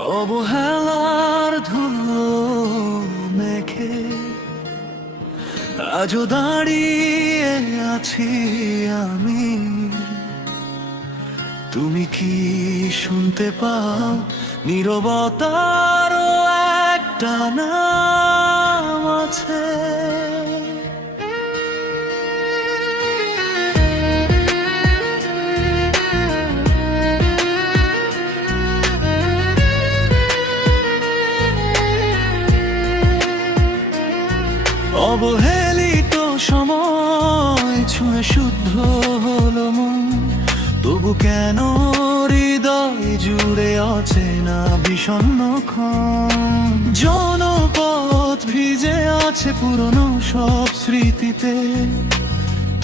অবহেলার ধুলো মেখে আজও দাঁড়িয়ে আছি আমি। তুমি কি শুনতে পাও নীরবতারও একটা নাম আছে? অবহেলিত সময় ছুঁয়ে শুদ্ধ হলো মন, তবু কেন হৃদয় জুড়ে অচেনা বিষণ্ণ ক্ষণ? জনপথ ভিজে আছে পুরনো সব স্মৃতিতে,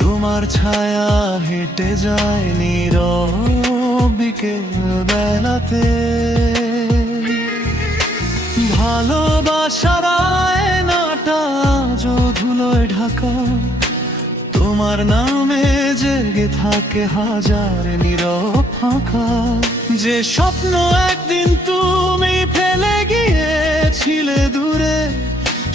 তোমার ছায়া হেঁটে যায় নীরব বিকেল বেলাতে। ভালোবাসার আয়নাটা আজও ধুলোয় ঢাকা, তোমার নামে জেগে থাকে হাজার নীরব ফাঁকা। যে স্বপ্ন একদিন তুমি ফেলে গিয়েছিলে দূরে,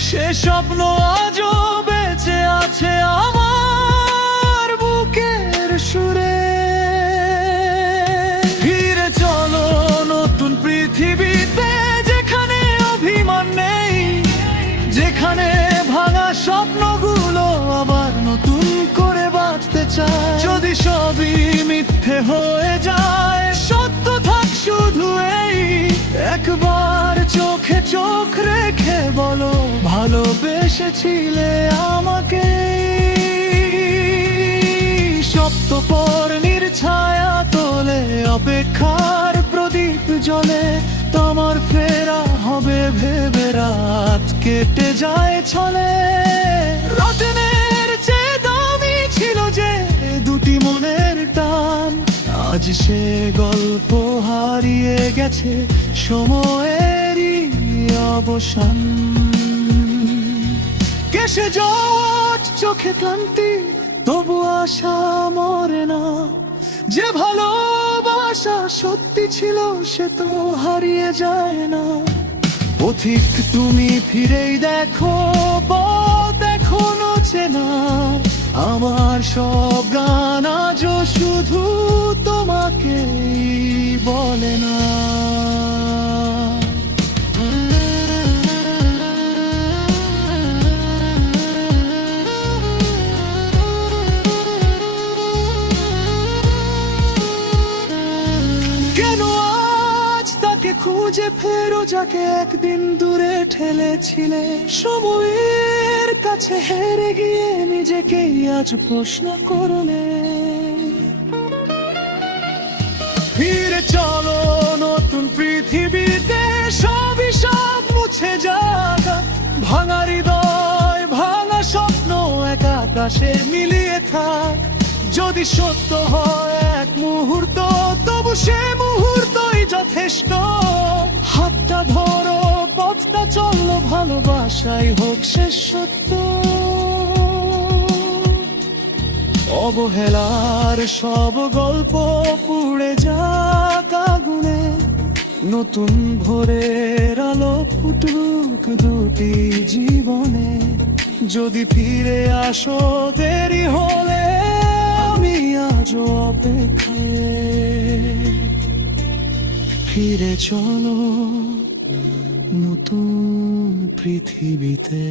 সে স্বপ্ন আজও বেঁচে আছে আমার বুকের সুরে। ফিরে চলো নতুন পৃথিবীতে, যেখানে অভিমান নেই, যেখানে ভাঙা স্বপ্নগুলো আবার নতুন করে বাঁচতে চায়। যদি সবই মিথ্যে হয়ে যায়, সত্য থাক শুধু এই, একবার চোখে চোখ রেখে বলো ভালোবেসেছিলে আমাকে। সপ্তপর্ণির ছায়া তোলে অপেক্ষার প্রদীপ জ্বলে, তোমার ফেরা হবে ভেবে রাত কেটে যায় ছলে। রতনের চেয়ে দামি ছিল যে দুটি মনের টান, আজ সে গল্প হারিয়ে গেছে সময়েরই অবসান। কেসে জট চোখে ক্লান্তি, তবু আশা মরে না। যে ভালোবাসা সত্যি ছিল সে তো হারিয়ে যায় না। পথিক তুমি ফিরেই দেখো, পথ এখনো চেনা। আমার সব গান আজও শুধু তোমাকেই বলে না। খুঁজে ফেরো যাকে একদিন দূরে ঠেলেছিলে, সময়ের কাছে হেরে গিয়ে নিজেকেই আজ প্রশ্ন করলে। ফিরে চলো নতুন পৃথিবীতে, সবই সব মুছে যাক। ভাঙা হৃদয় ভাঙা স্বপ্ন এক আকাশে মিলিয়ে থাক। যদি সত্য হয় এক মুহূর্ত, তবু সে মুহূর্তই যথেষ্ট। হাতটা ধরো পথটা চলো, ভালোবাসাই হোক শেষ সত্য। অবহেলার সব গল্প পুড়ে যাক আগুনে, নতুন ভোরের আলো ফুটুক দুটি জীবনে। যদি ফিরে আসো দেরি হলে, আমি আজও অপেক্ষায়। ফিরে চলো নতুন পৃথিবীতে।